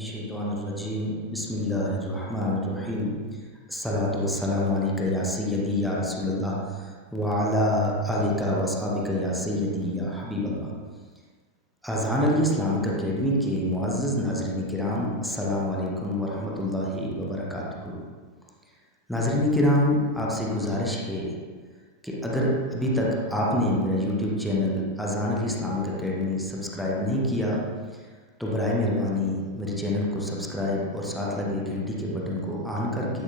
الشیطان الرجیم بسم اللہ الرحمن الرحیم الصلاۃ والسلام علیک یا سیدی یا رسول اللہ وعلی آلک و اصحابک یا سیدی یا حبیب اللہ۔ اذان علی اسلامک اکیڈمی کے معزز ناظرین کرام، السلام علیکم ورحمۃ اللہ وبرکاتہ۔ ناظرین کرام، آپ سے گزارش ہے کہ اگر ابھی تک آپ نے میرا یوٹیوب چینل اذان علی اسلامک اکیڈمی سبسکرائب نہیں کیا تو برائے مہربانی میرے چینل کو سبسکرائب اور ساتھ لگے گھنٹی کے بٹن کو آن کر کے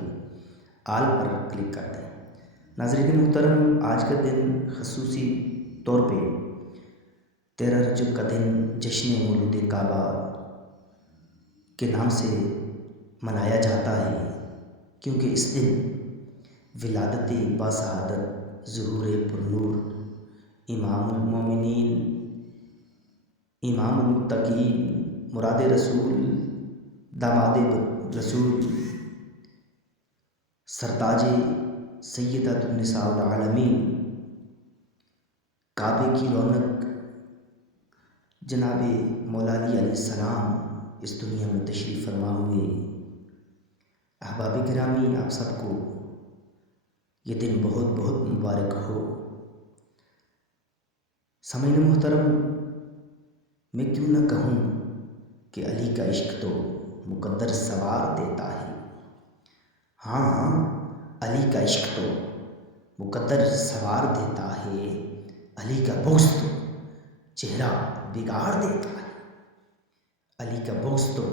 آل پر کلک کر دیں۔ ناظرین محترم، آج کا دن خصوصی طور پہ 13 رجب کا دن جشن مولود کعبہ کے نام سے منایا جاتا ہے، کیونکہ اس دن ولادت باسعادت ظہور پرنور امام المومنین امام المتقین مراد رسول داماد رسول سرتاج سیدۃ النساء العالمین کعبے کی رونق جناب مولا علی علیہ السلام اس دنیا میں تشریف فرما ہوئے۔ احباب گرامی، آپ سب کو یہ دن بہت بہت مبارک ہو۔ سامعین محترم، میں کیوں نہ کہوں کہ علی کا عشق تو مقدر سوار دیتا ہے۔ ہاں، علی کا عشق تو مقدر سوار دیتا ہے، علی کا بغض تو چہرہ بگاڑ دیتا ہے، علی کا بغض تو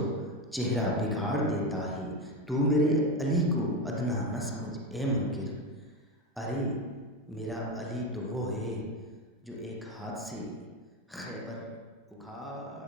چہرہ بگاڑ دیتا ہے۔ تو میرے علی کو ادنا نہ سمجھ اے منکر، ارے میرا علی تو وہ ہے جو ایک ہاتھ سے خیبر اکھاڑ